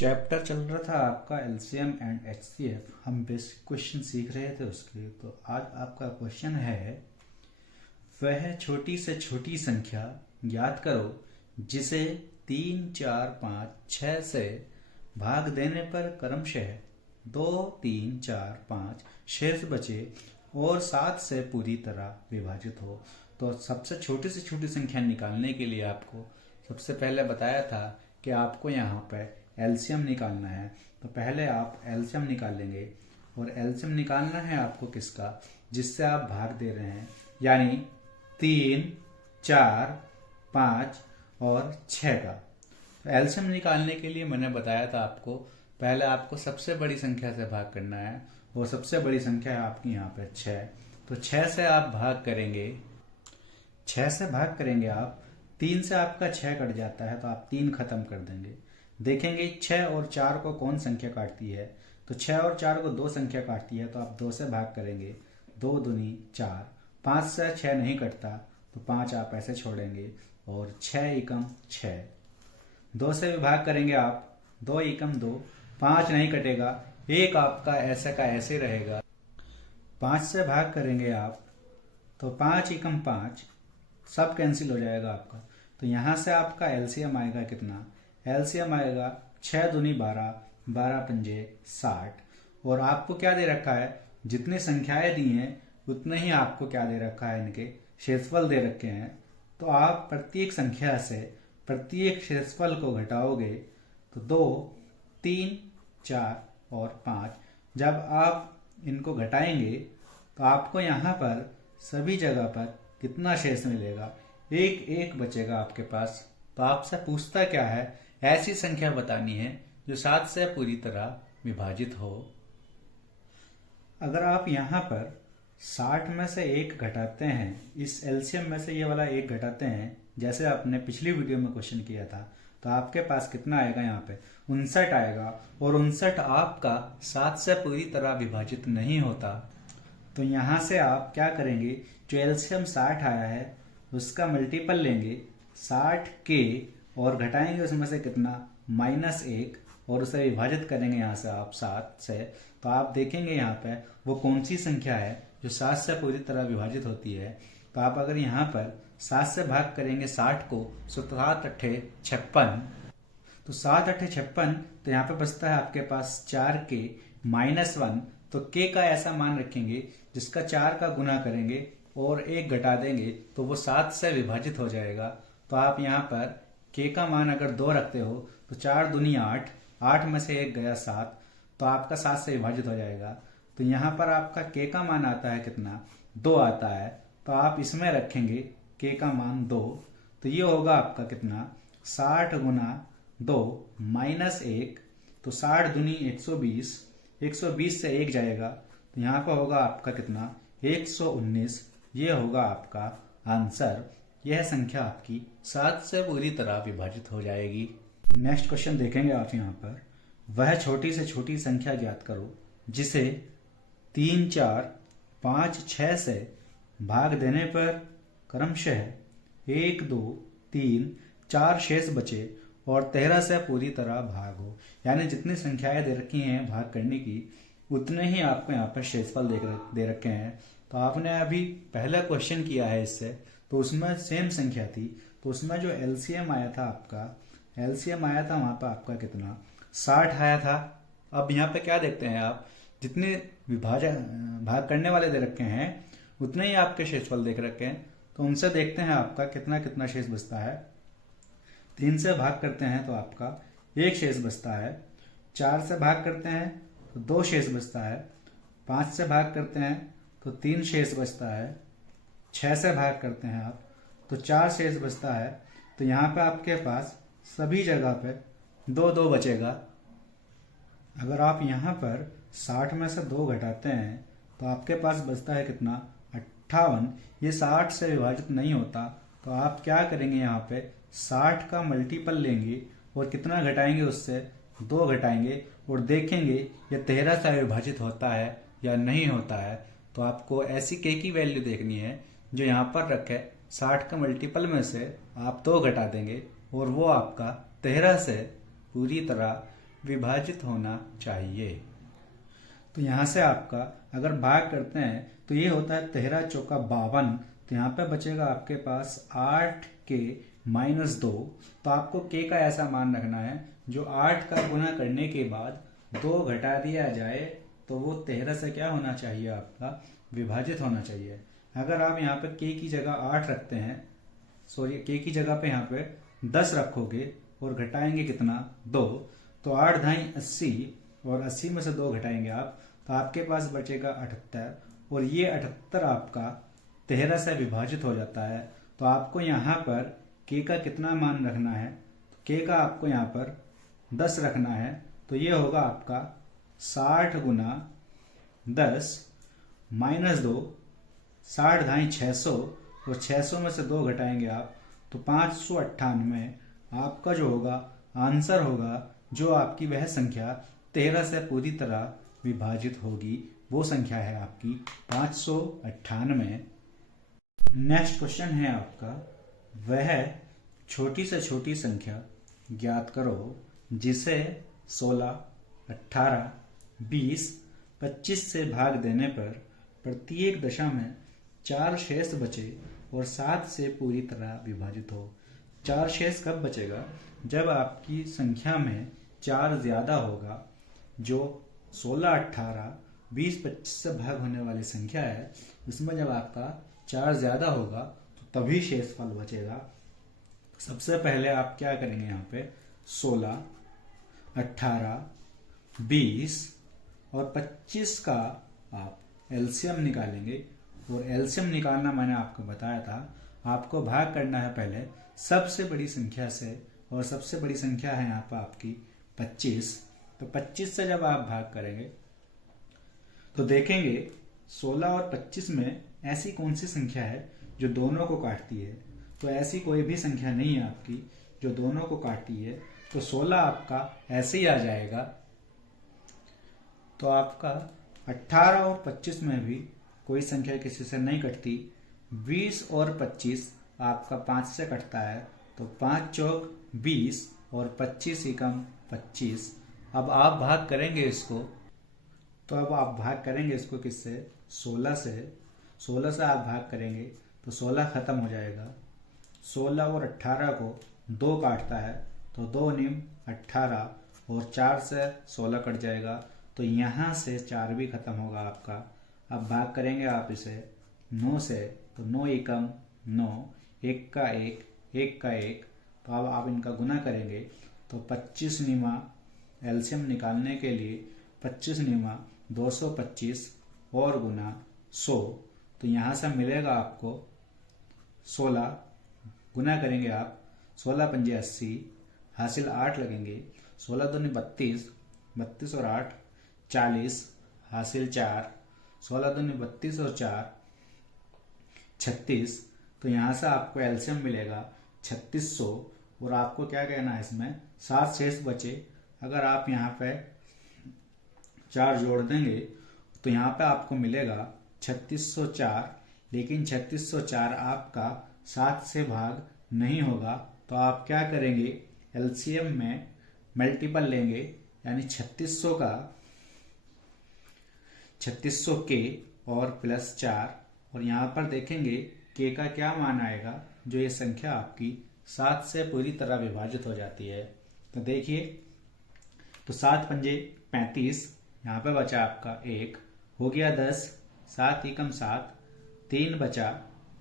Chapter चल रहा था आपका एलसीएम एंड एचसीएफ। हम बेसिक क्वेश्चन सीख रहे थे उसके। तो आज आपका क्वेश्चन है, वह छोटी से छोटी संख्या ज्ञात करो जिसे 3, 4, 5, 6 से भाग देने पर क्रमशः 2, 3, 4, 5 शेष बचे और 7 से पूरी तरह विभाजित हो। तो सबसे छोटी से छोटी संख्या निकालने के लिए आपको सबसे पहले बताया था कि आपको यहाँ पे एलसीएम निकालना है। तो पहले आप एलसीएम निकालेंगे और एलसीएम निकालना है आपको किसका, जिससे आप भाग दे रहे हैं, यानी 3, 4, 5 और 6 का। तो एलसीएम निकालने के लिए मैंने बताया था आपको, पहले आपको सबसे बड़ी संख्या से भाग करना है और सबसे बड़ी संख्या है आपकी यहाँ पे 6। तो 6 से आप भाग करेंगे, 6 से भाग करेंगे आप, 3 से आपका 6 कट जाता है तो आप 3 खत्म कर देंगे। देखेंगे 6 और 4 को कौन संख्या काटती है, तो 6 और 4 को 2 संख्या काटती है, तो आप 2 से भाग करेंगे, 2 दूनी 4। 5 से 6 नहीं कटता तो 5 आप ऐसे छोड़ेंगे और 6 एकम 6। 2 से विभाग करेंगे आप, 2 एकम 2, 5 नहीं कटेगा, 1 आपका ऐसे का ऐसे रहेगा। 5 से भाग करेंगे आप तो 5 एकम 5, सब कैंसिल हो जाएगा आपका। तो यहां से आपका एलसीएम आएगा कितना, एलसीएम आएगा 6 दूनी 12, 12 पंजे 60। और आपको क्या दे रखा है, जितनी संख्याएं दी हैं उतने ही आपको क्या दे रखा है, इनके शेषफल दे रखे हैं। तो आप प्रत्येक संख्या से प्रत्येक शेषफल को घटाओगे तो 2, 3, 4 और 5। जब आप इनको घटाएंगे तो आपको यहाँ पर सभी जगह पर कितना शेष मिलेगा, 1 1 बचेगा आपके पास। तो आपसे पूछता क्या है, ऐसी संख्या बतानी है जो 7 से पूरी तरह विभाजित हो। अगर आप यहाँ पर 60 में से 1 घटाते हैं, इस एलसीएम में से ये वाला 1 घटाते हैं, जैसे आपने पिछली वीडियो में क्वेश्चन किया था, तो आपके पास कितना आएगा, यहाँ पे 59 आएगा। और 59 आपका 7 से पूरी तरह विभाजित नहीं होता। तो यहाँ से आप क्या करेंगे, जो एलसीएम 60 आया है उसका मल्टीपल लेंगे 60 के और घटाएंगे उसमें से कितना, -1, और उसे विभाजित करेंगे यहाँ से आप 7 से। तो आप देखेंगे यहाँ पे वो कौन सी संख्या है जो 7 से पूरी तरह विभाजित होती है। तो आप अगर यहाँ पर 7 से भाग करेंगे 60 को, 7 अट्ठे 56, तो 7 अट्ठे 56, तो यहाँ पे बचता है आपके पास 4 के -1। तो के का ऐसा मान रखेंगे जिसका 4 का गुना करेंगे और 1 घटा देंगे तो वो 7 से विभाजित हो जाएगा। तो आप यहाँ पर के का मान अगर 2 रखते हो तो 4 दूनी 8, 8 में से 1 गया 7, तो आपका 7 से विभाजित हो जाएगा। तो यहाँ पर आपका के का मान आता है कितना, 2 आता है। तो आप इसमें रखेंगे के का मान 2, तो ये होगा आपका कितना, 60 गुना 2 -1, तो 60 दूनी 120, 120 से 1 जाएगा तो यहाँ पर होगा आपका कितना, 119। ये होगा आपका आंसर। यह संख्या आपकी 7 से पूरी तरह विभाजित हो जाएगी। नेक्स्ट क्वेश्चन देखेंगे आप यहाँ पर, वह छोटी से छोटी संख्या ज्ञात करो जिसे 3, 4, 5, 6 से भाग देने पर क्रमशः 1, 2, 3, 4 शेष बचे और 13 से पूरी तरह भाग हो। यानी जितनी संख्याएं दे रखी हैं भाग करने की, उतने ही आपको यहाँ पर शेषफल दे रखे हैं। तो आपने अभी पहला क्वेश्चन किया है इससे, तो उसमें सेम संख्या थी, तो उसमें जो एलसीएम आया था आपका, एलसीएम आया था वहां पर आपका कितना, 60 आया था। अब यहाँ पे क्या देखते हैं आप, जितने भाग करने वाले दे रखे हैं उतने ही आपके शेषफल देख रखे हैं। तो उनसे देखते हैं आपका कितना कितना शेष बचता है। 3 से भाग करते हैं तो आपका 1 शेष बचता है, 4 से भाग करते हैं तो 2 शेष बचता है, 5 से भाग करते हैं तो 3 शेष बचता है, 6 से भाग करते हैं आप तो 4 शेष बचता है। तो यहाँ पे आपके पास सभी जगह पे 2 2 बचेगा। अगर आप यहाँ पर 60 में से 2 घटाते हैं तो आपके पास बचता है कितना, 58। ये 60 से विभाजित नहीं होता, तो आप क्या करेंगे, यहाँ पे 60 का मल्टीपल लेंगे और कितना घटाएंगे, उससे 2 घटाएंगे और देखेंगे ये 13 से विभाजित होता है या नहीं होता है। तो आपको ऐसी के की वैल्यू देखनी है जो यहाँ पर रखे, 60 का मल्टीपल में से आप 2 घटा देंगे और वो आपका 13 से पूरी तरह विभाजित होना चाहिए। तो यहाँ से आपका अगर भाग करते हैं तो ये होता है 13 चौका 52। तो यहाँ पे बचेगा आपके पास 8 - 2। तो आपको के का ऐसा मान रखना है जो 8 का गुना करने के बाद 2 घटा दिया जाए तो वो 13 से क्या होना चाहिए, आपका विभाजित होना चाहिए। अगर आप यहाँ पे के की जगह 8 रखते हैं, सॉरी के की जगह पे यहाँ पे 10 रखोगे और घटाएंगे कितना 2, तो 8 धाई 80 और 80 में से 2 घटाएंगे आप तो आपके पास बचेगा 78 और ये 78 आपका 13 से विभाजित हो जाता है। तो आपको यहाँ पर के का कितना मान रखना है, तो के का आपको यहाँ पर 10 रखना है। तो ये होगा आपका 60 गुना 10 - 2, 60 धाई 600 और 600 में से 2 घटाएंगे आप तो 598 आपका जो होगा आंसर होगा, जो आपकी वह संख्या 13 से पूरी तरह विभाजित होगी, वो संख्या है आपकी 598। नेक्स्ट क्वेश्चन है आपका, वह छोटी से छोटी संख्या ज्ञात करो जिसे 16, 18, 20, 25 से भाग देने पर प्रत्येक दशा में 4 शेष बचे और 7 से पूरी तरह विभाजित हो। 4 शेष कब बचेगा, जब आपकी संख्या में 4 ज्यादा होगा। जो 16, 18, 20, 25 से भाग होने वाली संख्या है उसमें जब आपका 4 ज्यादा होगा तो तभी शेषफल बचेगा। सबसे पहले आप क्या करेंगे, यहाँ पे 16, 18, 20 और 25 का आप एलसीएम निकालेंगे। और एलसीएम निकालना मैंने आपको बताया था, आपको भाग करना है पहले सबसे बड़ी संख्या से, और सबसे बड़ी संख्या है यहाँ पर आपकी 25। तो 25 से जब आप भाग करेंगे तो देखेंगे 16 और 25 में ऐसी कौन सी संख्या है जो दोनों को काटती है। तो ऐसी कोई भी संख्या नहीं है आपकी जो दोनों को काटती है। तो 16 आपका ऐसे ही आ जाएगा। तो आपका 18 और 25 में भी कोई संख्या किसी से नहीं कटती। 20 और 25 आपका 5 से कटता है, तो 5 चौक 20 और 25 एकम 25। अब आप भाग करेंगे इसको, तो अब आप भाग करेंगे इसको किससे, 16 से। 16 से आप भाग करेंगे तो 16 खत्म हो जाएगा। 16 और 18 को 2 काटता है, तो 2 निम 18 और 4 से 16 कट जाएगा। तो यहाँ से 4 भी खत्म होगा आपका। अब भाग करेंगे आप इसे 9 से, तो 9 एकम 9, 1 का 1, 1 का 1। तो अब आप इनका गुना करेंगे तो 25 निमा एलसीएम निकालने के लिए 25 निमा 225 और गुना 100। तो यहाँ से मिलेगा आपको 16, गुना करेंगे आप 16 पंजे 80, हासिल 8 लगेंगे। 16 दूनी 32, 32 और 8 40, हासिल 4। 16 दूनी 32 और 4 36। तो यहाँ से आपको एलसीएम मिलेगा 3600। और आपको क्या कहना है, इसमें 7 शेष बचे। अगर आप यहाँ पे 4 जोड़ देंगे तो यहाँ पे आपको मिलेगा 3604। लेकिन 3604 आपका 7 से भाग नहीं होगा। तो आप क्या करेंगे, एलसीएम में मल्टीपल लेंगे, यानी 3600 का 3600 के और प्लस 4। और यहाँ पर देखेंगे के का क्या मान आएगा, जो ये संख्या आपकी 7 से पूरी तरह विभाजित हो जाती है। तो देखिए, तो 7 पंजे 35, यहाँ पे बचा आपका 1, हो गया 10, 7 एकम 7, 3 बचा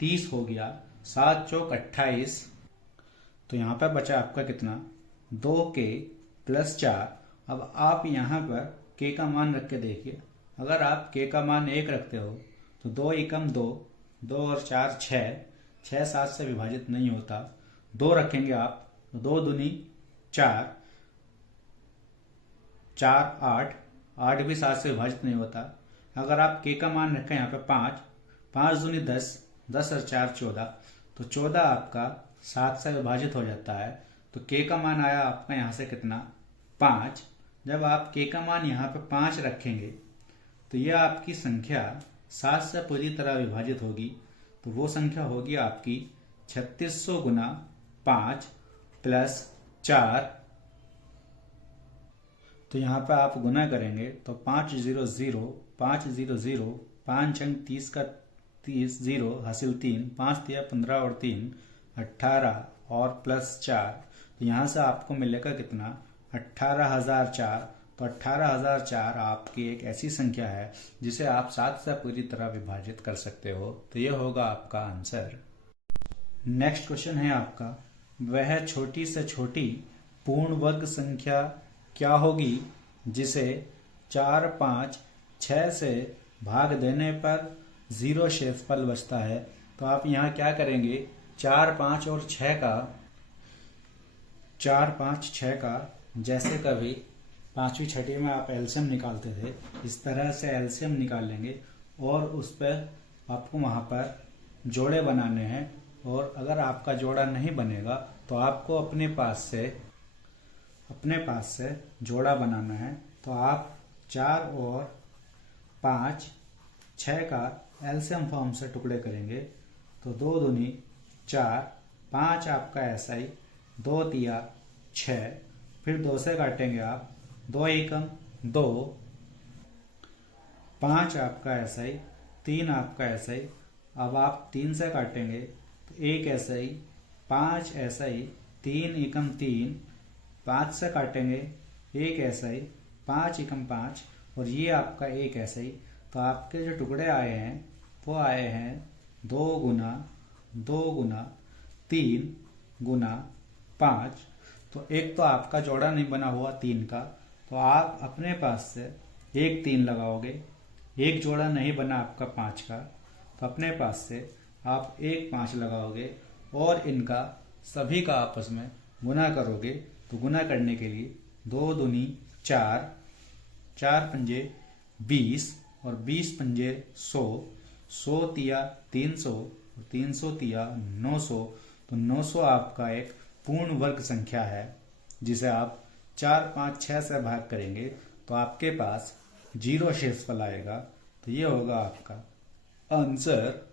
30 हो गया, 7 चौक 28। तो यहाँ पर बचा आपका कितना, 2 के प्लस 4। अब आप यहाँ पर के का मान रख के देखिए। अगर आप के का मान 1 रखते हो तो 2 एकम 2, 2 और 4 6, 6 7 से विभाजित नहीं होता। 2 रखेंगे आप तो 2 दूनी 4, 4 8, 8 भी 7 से विभाजित नहीं होता। अगर आप के का मान रखें यहाँ पे 5, 5 दूनी 10, 10 और 4 14, तो 14 आपका 7 से विभाजित हो जाता है। तो के का मान आया आपका यहाँ से कितना, 5। जब आप के का मान यहाँ पे 5 रखेंगे तो यह आपकी संख्या 7 से पूरी तरह विभाजित होगी। तो वो संख्या होगी आपकी 3600 गुना 5 प्लस 4। तो यहाँ पे आप गुना करेंगे तो 500, 500, 5 अंक 30 का 30, 0 हासिल 3, 5 दिया 15 और 3 18 और प्लस 4। तो यहाँ से आपको मिलेगा कितना, 18,004। तो 18,004 आपकी एक ऐसी संख्या है जिसे आप 7 से पूरी तरह विभाजित कर सकते हो। तो ये होगा आपका आंसर। नेक्स्ट क्वेश्चन है आपका, वह छोटी से छोटी पूर्ण वर्ग संख्या क्या होगी जिसे 4, 5, 6 से भाग देने पर 0 शेषफल बचता है। तो आप यहाँ क्या करेंगे, 4, 5 और 6 का 4, 5, 6 का जैसे कभी पांचवी छठी में आप एलसीएम निकालते थे, इस तरह से एलसीएम निकाल लेंगे और उस पर आपको वहाँ पर जोड़े बनाने हैं। और अगर आपका जोड़ा नहीं बनेगा तो आपको अपने पास से जोड़ा बनाना है। तो आप 4 और 5, 6 का एलसीएम फॉर्म से टुकड़े करेंगे। तो 2 दूनी 4, 5 आपका ऐसा ही, 2 तिया 6, फिर 2 से काटेंगे आप, 2 एकम 2, 5 आपका ऐसा ही, 3 आपका ऐसा ही। अब आप 3 से काटेंगे तो 1 ऐसा ही, 5 ऐसा ही, 3 एकम 3, 5 से काटेंगे 1 ऐसा ही, 5 एकम 5 और ये आपका 1 ऐसा ही। तो आपके जो टुकड़े आए हैं वो आए हैं 2 गुना 2 गुना 3 गुना 5। तो एक तो आपका जोड़ा नहीं बना हुआ 3 का, तो आप अपने पास से एक 3 लगाओगे। एक जोड़ा नहीं बना आपका 5 का, तो अपने पास से आप एक 5 लगाओगे और इनका सभी का आपस में गुना करोगे। तो गुना करने के लिए 2 दूनी 4, 4 पंजे 20 और 20 पंजे 100, 100 तिया 300 और 300 तिया 900। तो 900 आपका एक पूर्ण वर्ग संख्या है जिसे आप 4, 5, 6 से भाग करेंगे तो आपके पास 0 शेषफल आएगा। तो ये होगा आपका आंसर।